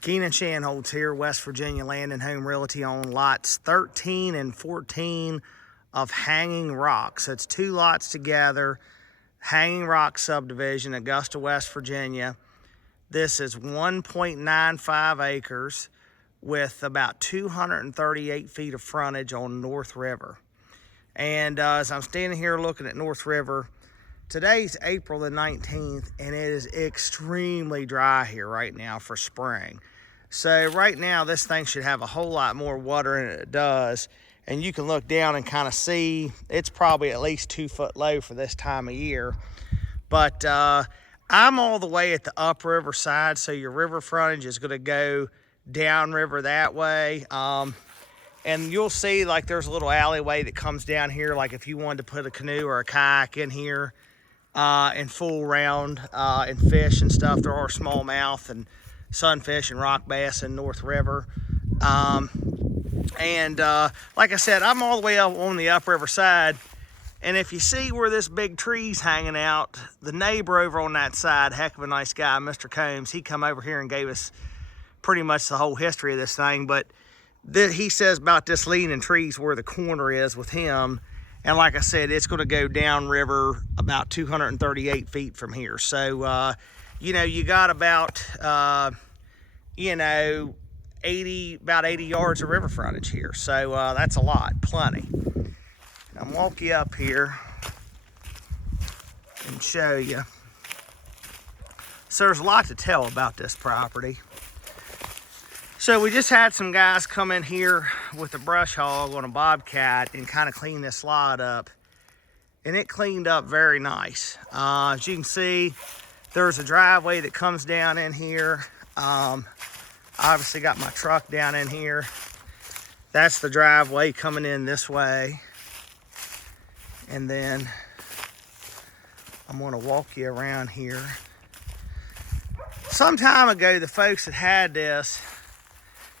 Keenan Shanholtz here, West Virginia Land and Home Realty on lots 13 and 14 of Hanging Rock. So it's two lots together, Hanging Rock subdivision, Augusta, West Virginia. This is 1.95 acres with about 238 feet of frontage on North River. And as I'm standing here looking at North River, today's April the 19th, and it is extremely dry here right now for spring. So right now, this thing should have a whole lot more water in it does. And you can look down and kind of see it's probably at least 2 foot low for this time of year. But I'm all the way at the upriver side, so your river frontage is going to go downriver that way. And you'll see like there's a little alleyway that comes down here, like if you wanted to put a canoe or a kayak in here and fool around and fish and stuff. There are smallmouth and sunfish and rock bass in North River. Like I said, I'm all the way up on the upriver side. And if you see where this big tree's hanging out, the neighbor over on that side, heck of a nice guy, Mr. Combs, he come over here and gave us pretty much the whole history of this thing. But he says about this leaning trees where the corner is with him. And like I said, it's going to go downriver about 238 feet from here. So, you know, you got about, you know, about 80 yards of river frontage here. So that's a lot, plenty. I'll walk you up here and show you. So there's a lot to tell about this property. So we just had some guys come in here with a brush hog on a bobcat and kind of clean this lot up. And it cleaned up very nice. As you can see, there's a driveway that comes down in here. Obviously got my truck down in here. That's the driveway coming in this way. And then I'm gonna walk you around here. Some time ago, the folks that had this,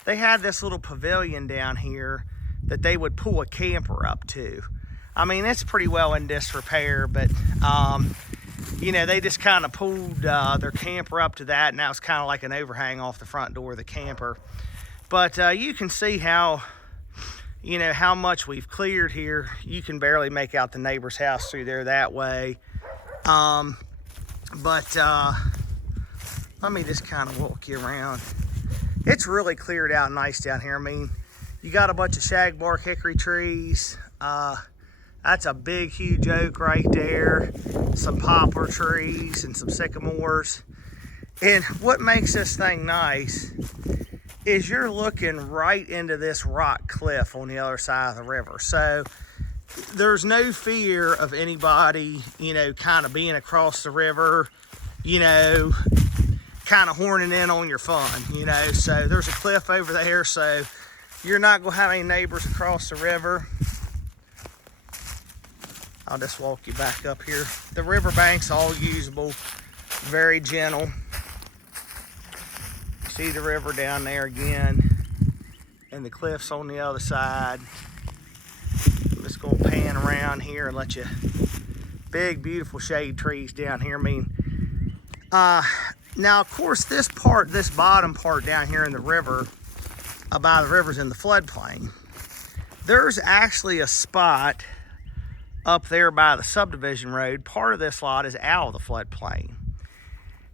they had this little pavilion down here that they would pull a camper up to. I mean, it's pretty well in disrepair, but you know, they just kind of pulled their camper up to that, and that was kind of like an overhang off the front door of the camper. But you can see how, you know, how much we've cleared here. You can barely make out the neighbor's house through there that way. Let me just kind of walk you around. It's really cleared out nice down here. I mean, you got a bunch of shagbark hickory trees. That's a big, huge oak right there. Some poplar trees and some sycamores. And what makes this thing nice is you're looking right into this rock cliff on the other side of the river. So there's no fear of anybody, you know, kind of being across the river, you know, kind of horning in on your fun, you know. So there's a cliff over there, so you're not gonna have any neighbors across the river. I'll just walk you back up here. The riverbank's all usable, very gentle. See the river down there again, and the cliffs on the other side. I'm just gonna pan around here and let you, big, beautiful shade trees down here. I mean, now of course this bottom part down here in the river, by the river's in the floodplain. There's actually a spot up there by the subdivision road. Part of this lot is out of the floodplain.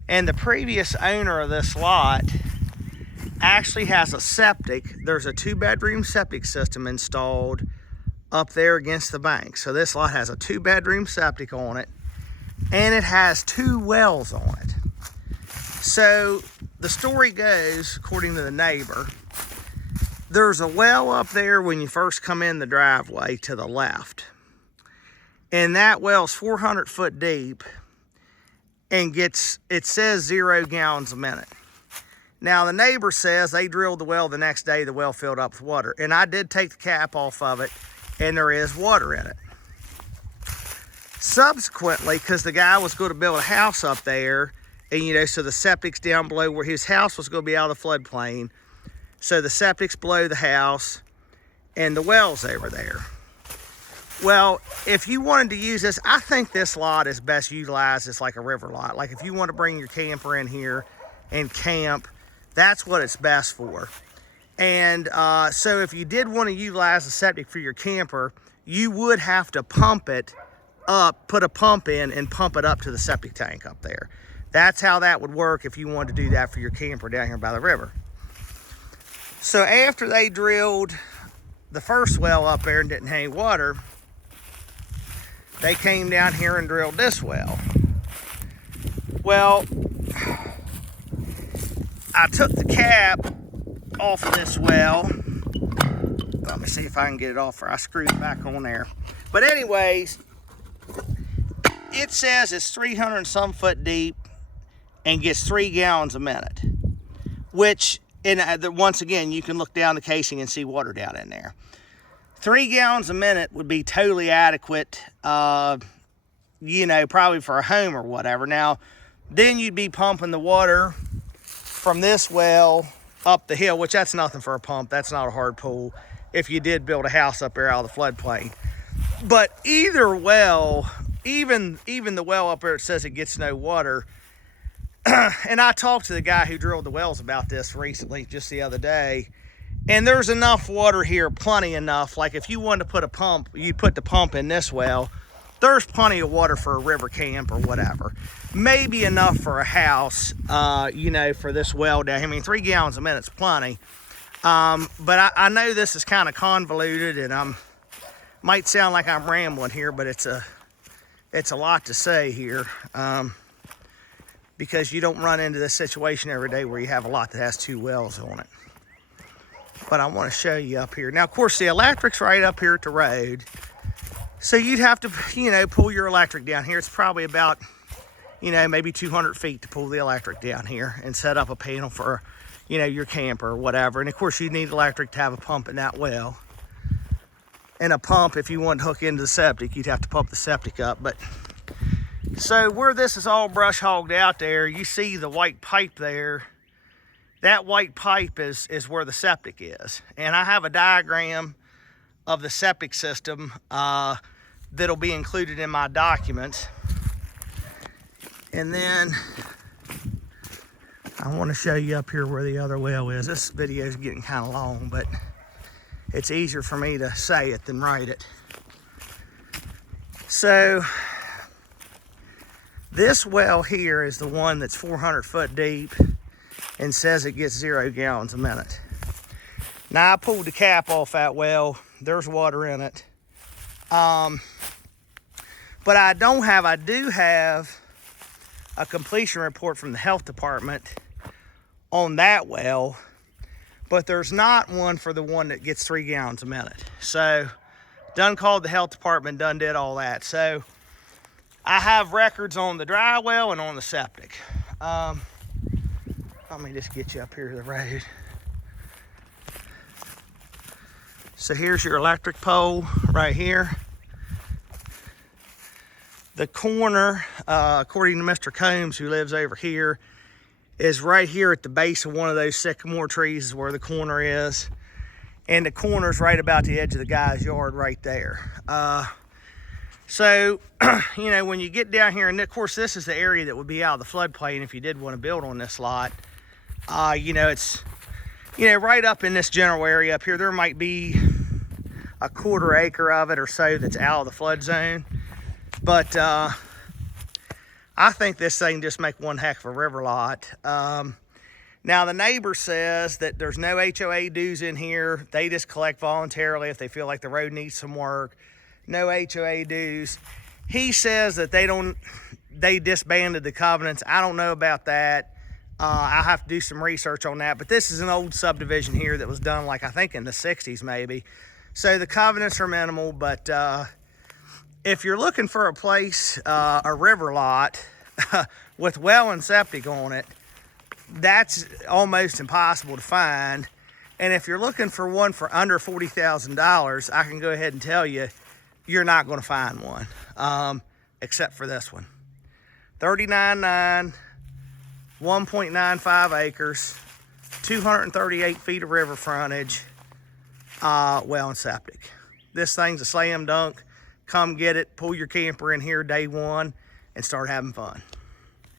And the previous owner of this lot actually has a septic. There's a 2-bedroom septic system installed up there against the bank. So this lot has a 2-bedroom septic on it, and it has 2 wells on it. So the story goes, according to the neighbor, there's a well up there when you first come in the driveway to the left. And that well's 400 foot deep and it says 0 gallons a minute. Now the neighbor says they drilled the well the next day, the well filled up with water. And I did take the cap off of it, and there is water in it. Subsequently, because the guy was going to build a house up there, and you know, so the septic's down below where his house was going to be out of the floodplain. So the septic's below the house, and the well's over there. Well, if you wanted to use this, I think this lot is best utilized as like a river lot. Like if you want to bring your camper in here and camp, That's what it's best for. And so if you did want to utilize the septic for your camper, you would have to pump it up, put a pump in and pump it up to the septic tank up there. That's how that would work if you wanted to do that for your camper down here by the river. So after they drilled the first well up there and didn't have any water, they came down here and drilled this well. Well, I took the cap off of this well. Let me see if I can get it off, or I screwed it back on there. But anyways, it says it's 300 and some foot deep and gets 3 gallons a minute, which, once again, you can look down the casing and see water down in there. 3 gallons a minute would be totally adequate, you know, probably for a home or whatever. Now, then you'd be pumping the water from this well up the hill, which that's nothing for a pump. That's not a hard pull if you did build a house up there out of the floodplain. But either well, even the well up there, it says it gets no water. And I talked to the guy who drilled the wells about this recently, just the other day. And there's enough water here, plenty enough. Like if you wanted to put a pump, you put the pump in this well, there's plenty of water for a river camp or whatever. Maybe enough for a house, you know, for this well down here. I mean, 3 gallons a minute's plenty. But I know this is kind of convoluted, and might sound like I'm rambling here, but it's a lot to say here, because you don't run into this situation every day where you have a lot that has 2 wells on it. But I want to show you up here. Now, of course, the electric's right up here at the road. So you'd have to, you know, pull your electric down here. It's probably about, you know, maybe 200 feet to pull the electric down here and set up a panel for, you know, your camper or whatever. And of course, you need electric to have a pump in that well. And a pump, if you want to hook into the septic, you'd have to pump the septic up. But so where this is all brush hogged out there, you see the white pipe there. That white pipe is where the septic is. And I have a diagram of the septic system that'll be included in my documents. And then I want to show you up here where the other well is. This video is getting kind of long, but it's easier for me to say it than write it. So this well here is the one that's 400 foot deep and says it gets 0 gallons a minute. Now I pulled the cap off that well. There's water in it. But I do have a completion report from the health department on that well, but there's not one for the one that gets 3 gallons a minute. So done called the health department, done did all that. So I have records on the dry well and on the septic. Let me just get you up here to the road. So here's your electric pole right here. The corner, according to Mr. Combs, who lives over here, is right here at the base of one of those sycamore trees is where the corner is. And the corner's right about the edge of the guy's yard right there. So, you know, when you get down here, and of course this is the area that would be out of the floodplain if you did want to build on this lot. You know, it's, you know, right up in this general area up here, there might be a 1/4 acre of it or so that's out of the flood zone. But I think this thing just make one heck of a river lot. Now the neighbor says that there's no HOA dues in here. They just collect voluntarily if they feel like the road needs some work. No HOA dues. He says that they disbanded the covenants. I don't know about that. I'll have to do some research on that. But this is an old subdivision here that was done, like, I think in the 60s maybe. So the covenants are minimal, but if you're looking for a place, a river lot with well and septic on it, that's almost impossible to find. And if you're looking for one for under $40,000, I can go ahead and tell you, you're not going to find one, except for this one. 39.9, 1.95 acres, 238 feet of river frontage, well and septic. This thing's a slam dunk. Come get it, pull your camper in here day one, and start having fun.